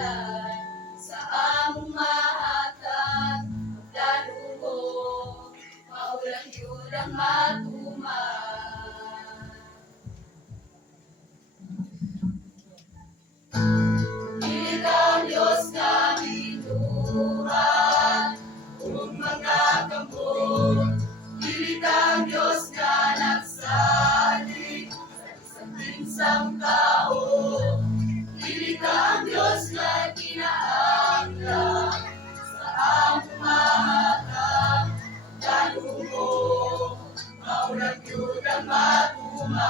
kinahanglan sa among mahatag pagdaluho maulang yun ang matuman. Dili ka Diyos nga binuhat ug mga kamot, dili ka Diyos nga nagsalig sa isang pinsang tao, dili ka Diyos nga kinahanglan sa among mahatag pagdaluho maulang yun ang matuman.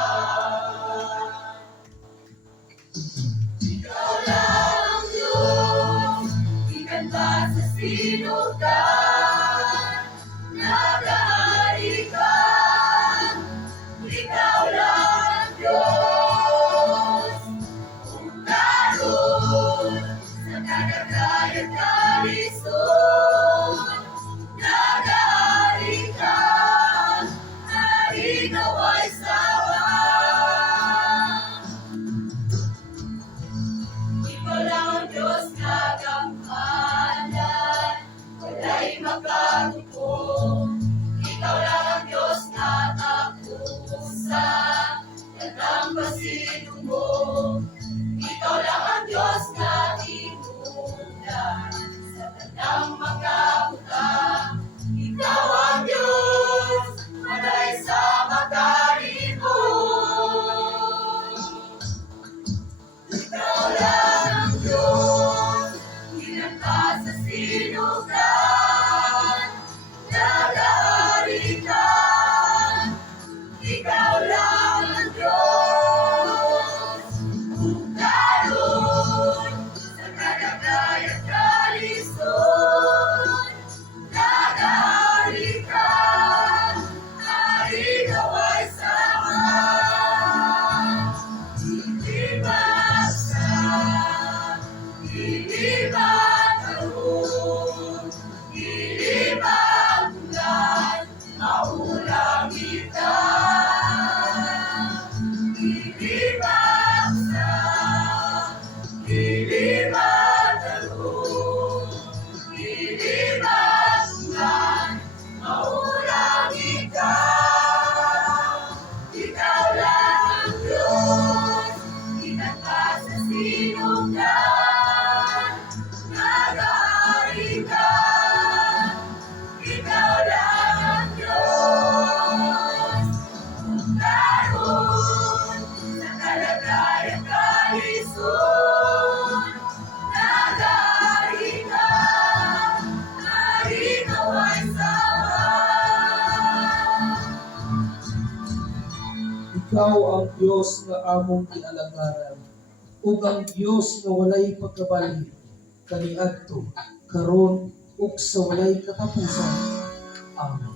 Ikaw lang Diyos, ikan ba sa sinugan, nag-aari ka. Ikaw lang Diyos, kung karoon sa kadagayang kalisod, nag-aari ka, hari ikaw ay sawa. Ikaw lang ang Diyos na gampanan, wala'y makagutom. Ikaw lang ang Diyos na tapusa, datang pasinumbo. Ikaw lang ang Diyos na tinundan sa tanang mga utang. Ikaw ang Diyos, wala'y sa makarito. Ikaw lang ang Diyos, ilan ka sa sinugan, nag-aari ka. Ikaw lang ang Diyos, kung karoon sa kadagayang kalisod, nag-aari ka, hari ikaw ay sama. Hindi bagsak, hindi magkaroon, hindi magulan, maulang kita. Hindi bagsak, hindi magkaroon, hindi magulan, maulang kita. Ikaw lang ang Diyos, ikan ka sa sinugan, nag-aari ka. Ikaw lang ang Diyos, kung karoon sa kalagayang kalisod, nag-aari ka, hari ikaw ay sawa. Ikaw ang Diyos nga among gialangaran, ug ang Diyos nga walay pagkabalik, kaniadto, karon ug sa walay katapusan. Amen.